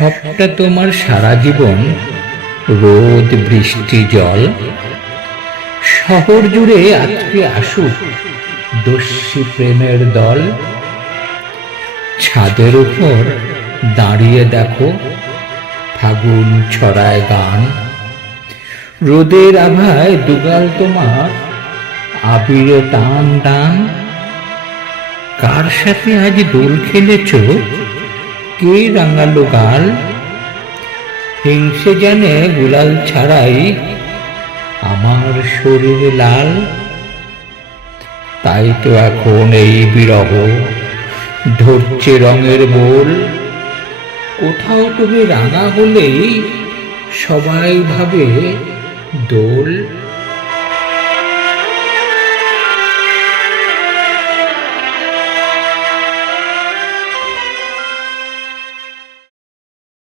সবটা তোমার সারা জীবন, রোদ, বৃষ্টি, জল, শহর জুড়ে আজকে আসুক দস্যি প্রেমের দল। ছাদের উপর দাঁড়িয়ে দেখো ফাগুন ছড়ায় গান। রোদের আভায় দুগাল তোমার আবিরে টান টান। কার সাথে আজ দোল খেলেছ? কে রাঙালো গাল হিংসে জানে গুলাল ছাড়াই আমার শরীর লাল। তাই তো এখন এই বিরহ, ধরছে রঙের বোল। কোথাও তুমি রাঙা হলেই সবাই ভাবে দোল।